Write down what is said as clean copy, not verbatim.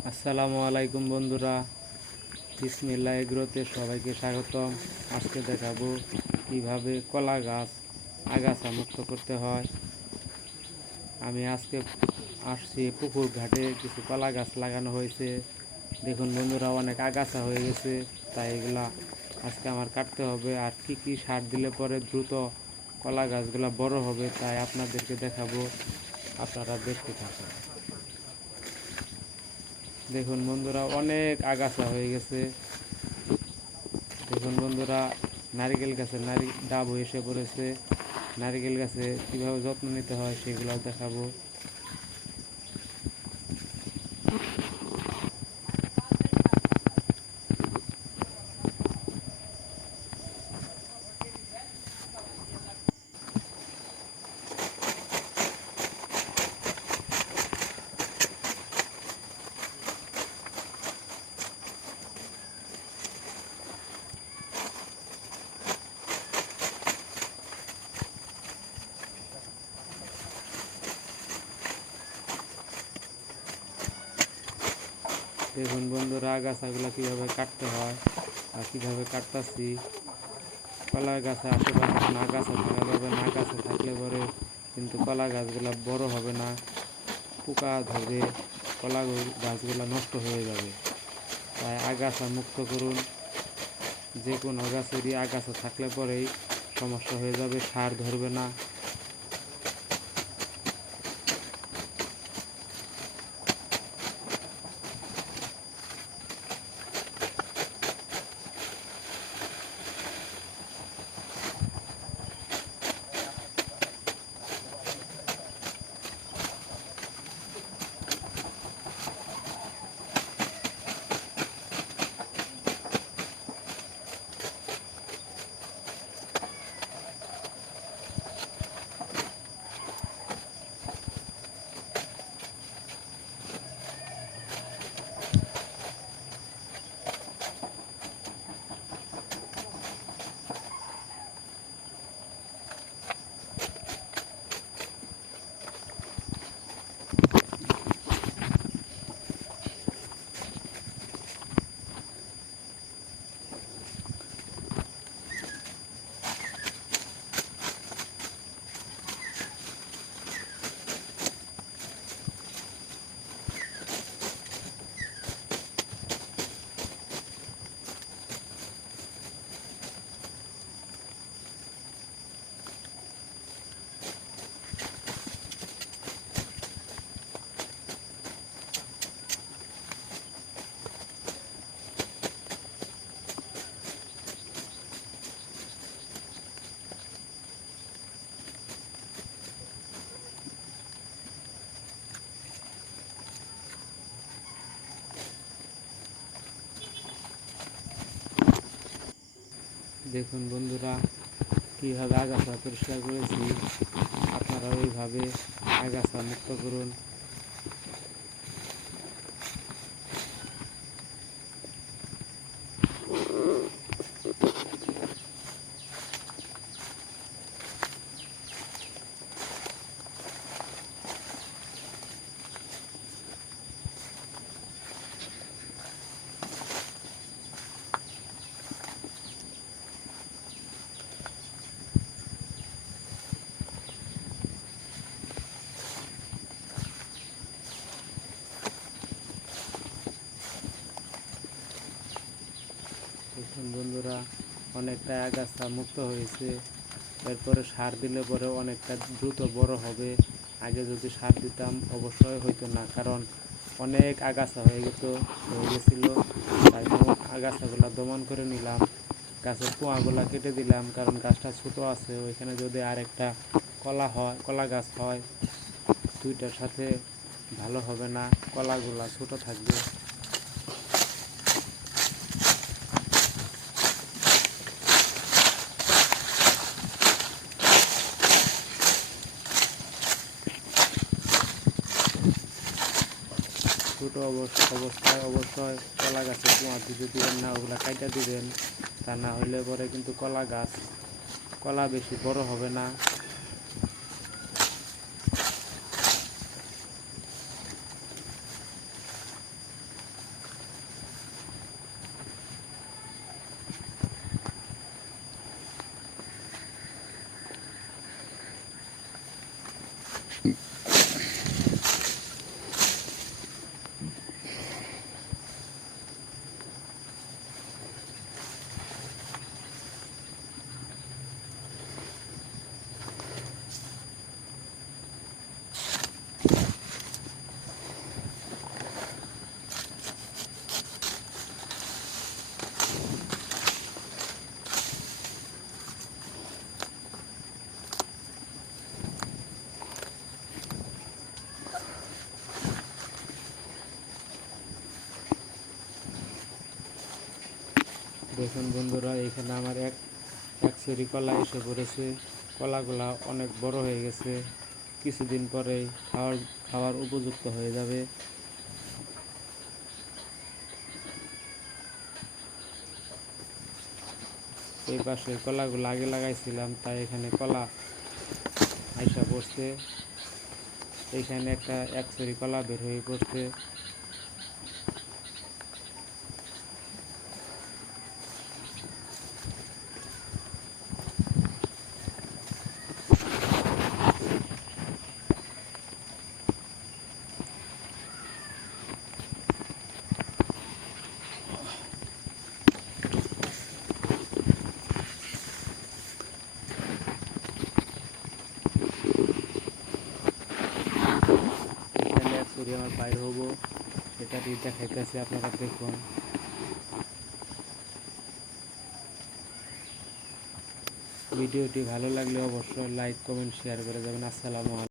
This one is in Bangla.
আসসালামু আলাইকুম বন্ধুরা, বিসমিল্লাহ এগ্রোতে সবাইকে স্বাগতম। আজকে দেখাবো কিভাবে কলা গাছ আগাছা মুক্ত করতে হয়। আমি আজকে আসছি পুকুর ঘাটে, কিছু কলা গাছ লাগানো হয়েছে। দেখুন বন্ধুরা, অনেক আগাছা হয়ে গেছে, তাই এগুলা আজকে আমার কাটতে হবে। আর কি কি সার দিলে পরে দ্রুত কলা গাছগুলা বড় হবে তাই আপনাদেরকে দেখাবো, আপনারা দেখতে থাকুন। দেখুন বন্ধুরা, অনেক আগাছা হয়ে গেছে। দেখুন বন্ধুরা, নারিকেল গাছে ডাব এসে পড়েছে। নারিকেল গাছে কীভাবে যত্ন নিতে হয় সেগুলো দেখাবো। দেখুন বন্ধুরা, আগাছাগুলো কীভাবে কাটতে হয় আর কীভাবে কাটতেছি। কলা গাছে আশেপাশে কোনো আগাছা থাকা যাবে না, আগাছা থাকলে পরে কিন্তু কলা গাছগুলো বড় হবে না, পোকা ধরবে, কলা গাছগুলো নষ্ট হয়ে যাবে। তাই আগাছা মুক্ত করুন। যে কোনো গাছেরই আগাছা থাকলে পরেই সমস্যা হয়ে যাবে, সার ধরবে না। দেখুন বন্ধুরা, কীভাবে আগাছা পরিষ্কার করেছি। আপনারা ওইভাবে আগাছা মুক্ত করুন। দেখুন বন্ধুরা, অনেকটা আগাছা মুক্ত হয়েছে। এরপরে সার দিলে পরে অনেকটা দ্রুত বড় হবে। আগে যদি সার দিতাম অবশ্যই হইতো না, কারণ অনেক আগাছা হয়ে গেছিলো। তাই আগাছাগুলো দমন করে নিলাম, গাছের পোয়াগুলা কেটে দিলাম, কারণ গাছটা ছোট আছে। ওইখানে যদি আর একটা কলা গাছ হয়, দুইটার সাথে ভালো হবে না, কলাগুলা ছোট থাকবে। ছোটো অবস্থায় অবশ্যই কলা গাছের পোঁয়া দিতে দিবেন না, ওগুলা কাইটা দিবেন। তা না হলে পরে কিন্তু কলা বেশি বড় হবে না। দেখুন বন্ধুরা, এখানে আমার এক ছুরি কলা এসে পড়েছে। কলাগুলা অনেক বড় হয়ে গেছে, কিছুদিন পরেই খাওয়ার উপযুক্ত হয়ে যাবে। এই পাশে কলাগুলো আগে লাগাইছিলাম, তাই এখানে কলা আইসা পড়ছে। এইখানে একটা এক ছুরি কলা বের হয়ে পড়ছে। এখানে এক ছুরি আমার বাইর হবো, এটা দিয়ে দেখাইতেছি, আপনারা দেখুন। ভিডিওটি ভালো লাগলে অবশ্যই লাইক, কমেন্ট, শেয়ার করে যাবেন। আসসালামু আলাইকুম।